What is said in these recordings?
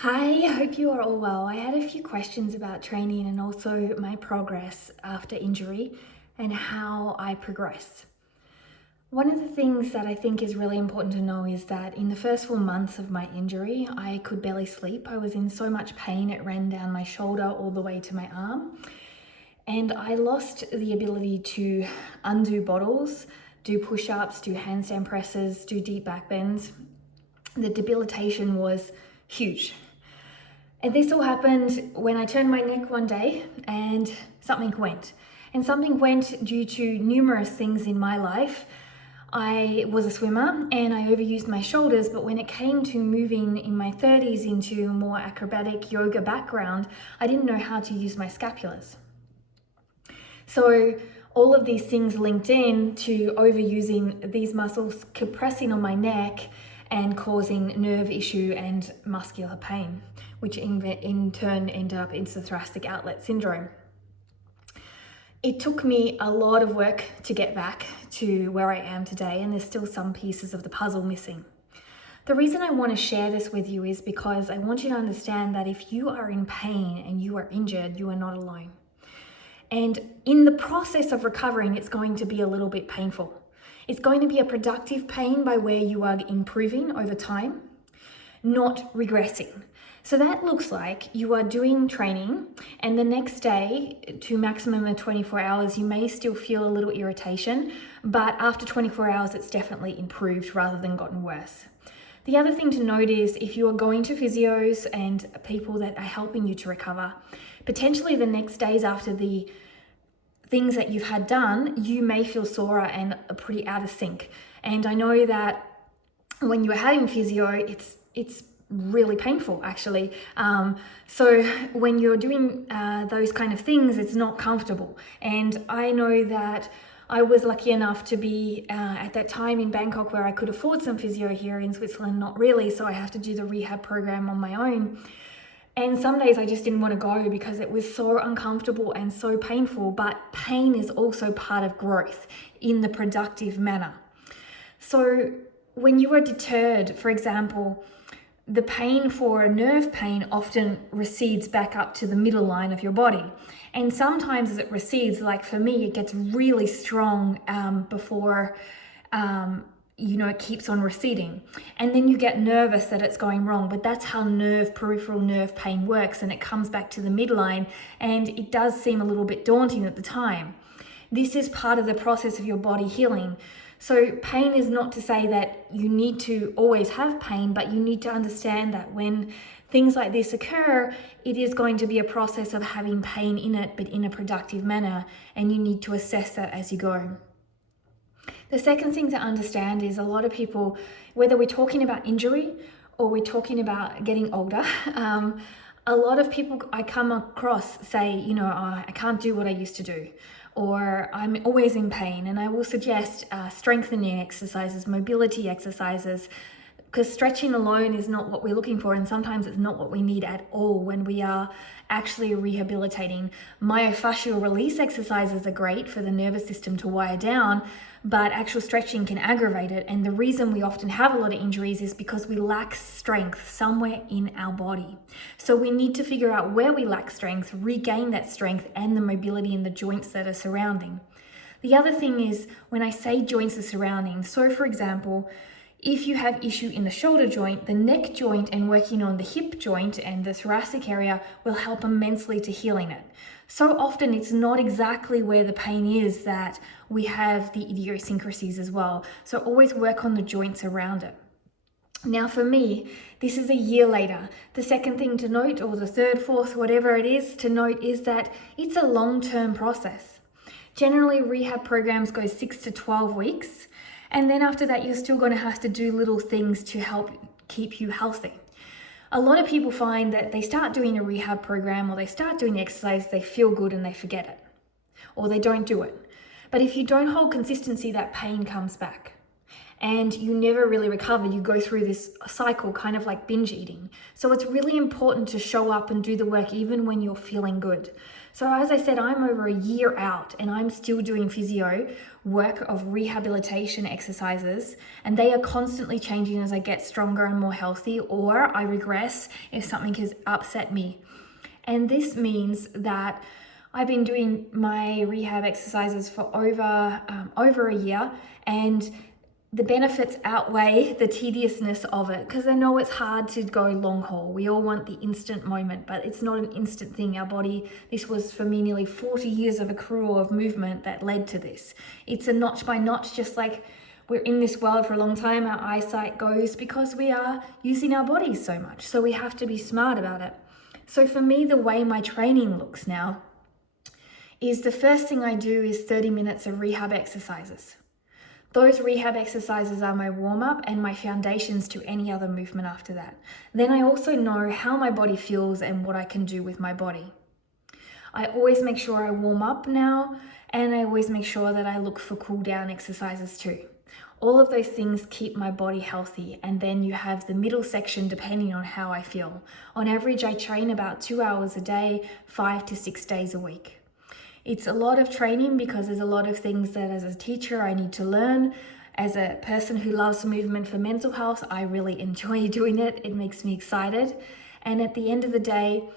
Hi, I hope you are all well. I had a few questions about training and also my progress after injury and how I progress. One of the things that I think is really important to know is that in the first 4 months of my injury, I could barely sleep. I was in so much pain, it ran down my shoulder all the way to my arm. And I lost the ability to undo bottles, do push-ups, do handstand presses, do deep back bends. The debilitation was huge. And this all happened when I turned my neck one day and something went. And something went due to numerous things in my life. I was a swimmer and I overused my shoulders, but when it came to moving in my 30s into a more acrobatic yoga background, I didn't know how to use my scapulars. So all of these things linked in to overusing these muscles, compressing on my neck and causing nerve issue and muscular pain, which in turn ended up into thoracic outlet syndrome. It took me a lot of work to get back to where I am today, and there's still some pieces of the puzzle missing. The reason I want to share this with you is because I want you to understand that if you are in pain and you are injured, you are not alone. And in the process of recovering, it's going to be a little bit painful. It's going to be a productive pain by where you are improving over time, not regressing. So that looks like you are doing training and the next day to maximum of 24 hours, you may still feel a little irritation, but after 24 hours, it's definitely improved rather than gotten worse. The other thing to note is if you are going to physios and people that are helping you to recover, potentially the next days after the things that you've had done, you may feel sore and pretty out of sync. And I know that when you are having physio, it's really painful actually. So when you're doing those kind of things, it's not comfortable. And I know that I was lucky enough to be at that time in Bangkok where I could afford some physio. Here in Switzerland, not really. So I have to do the rehab program on my own. And some days I just didn't want to go because it was so uncomfortable and so painful. But pain is also part of growth in the productive manner. So when you are deterred, for example, the pain for nerve pain often recedes back up to the middle line of your body. And sometimes as it recedes, like for me, it gets really strong before it keeps on receding. And then you get nervous that it's going wrong, but that's how peripheral nerve pain works, and it comes back to the midline, and it does seem a little bit daunting at the time. This is part of the process of your body healing. So pain is not to say that you need to always have pain, but you need to understand that when things like this occur, it is going to be a process of having pain in it, but in a productive manner, and you need to assess that as you go. The second thing to understand is a lot of people, whether we're talking about injury or we're talking about getting older, a lot of people I come across say, I can't do what I used to do, or I'm always in pain. And I will suggest strengthening exercises, mobility exercises, because stretching alone is not what we're looking for, and sometimes it's not what we need at all when we are actually rehabilitating. Myofascial release exercises are great for the nervous system to wire down, but actual stretching can aggravate it. And the reason we often have a lot of injuries is because we lack strength somewhere in our body. So we need to figure out where we lack strength, regain that strength and the mobility in the joints that are surrounding. The other thing is when I say joints are surrounding, so for example, if you have issue in the shoulder joint, the neck joint and working on the hip joint and the thoracic area will help immensely to healing it. So often it's not exactly where the pain is that we have the idiosyncrasies as well. So always work on the joints around it. Now for me, this is a year later. The second thing to note, or the third, fourth, whatever it is to note, is that it's a long-term process. Generally, rehab programs go 6 to 12 weeks. And then after that, you're still going to have to do little things to help keep you healthy. A lot of people find that they start doing a rehab program or they start doing exercise, they feel good and they forget it, or they don't do it. But if you don't hold consistency, that pain comes back and you never really recover. You go through this cycle, kind of like binge eating. So it's really important to show up and do the work even when you're feeling good. So as I said, I'm over a year out and I'm still doing physio work of rehabilitation exercises, and they are constantly changing as I get stronger and more healthy, or I regress if something has upset me. And this means that I've been doing my rehab exercises for over a year, and the benefits outweigh the tediousness of it, because I know it's hard to go long haul. We all want the instant moment, but it's not an instant thing. Our body, this was for me nearly 40 years of accrual of movement that led to this. It's a notch by notch, just like we're in this world for a long time. Our eyesight goes because we are using our bodies so much. So we have to be smart about it. So for me, the way my training looks now is the first thing I do is 30 minutes of rehab exercises. Those rehab exercises are my warm-up and my foundations to any other movement after that. Then I also know how my body feels and what I can do with my body. I always make sure I warm up now, and I always make sure that I look for cool down exercises too. All of those things keep my body healthy, and then you have the middle section depending on how I feel. On average, I train about 2 hours a day, 5 to 6 days a week. It's a lot of training because there's a lot of things that as a teacher I need to learn. As a person who loves movement for mental health, I really enjoy doing it. It makes me excited. And at the end of the day,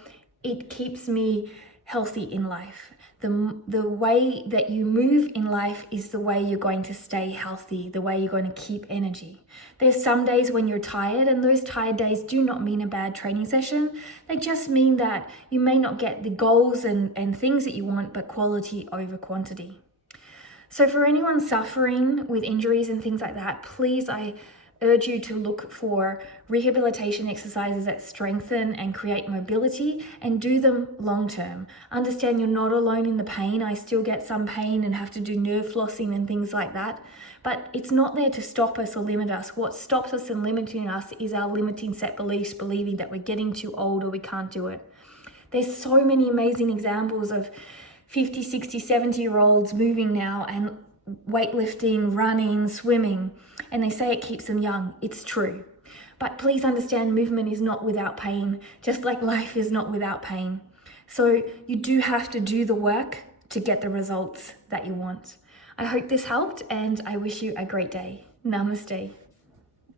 it keeps me healthy in life. The way that you move in life is the way you're going to stay healthy, the way you're going to keep energy. There's some days when you're tired, and those tired days do not mean a bad training session. They just mean that you may not get the goals and things that you want, but quality over quantity. So for anyone suffering with injuries and things like that, please, I urge you to look for rehabilitation exercises that strengthen and create mobility, and do them long term. Understand you're not alone in the pain. I still get some pain and have to do nerve flossing and things like that, but it's not there to stop us or limit us. What stops us and limiting us is our limiting set beliefs, believing that we're getting too old or we can't do it. There's so many amazing examples of 50, 60, 70-year-olds moving now and weightlifting, running, swimming, and they say it keeps them young. It's true. But please understand, movement is not without pain, just like life is not without pain. So you do have to do the work to get the results that you want. I hope this helped, and I wish you a great day. Namaste.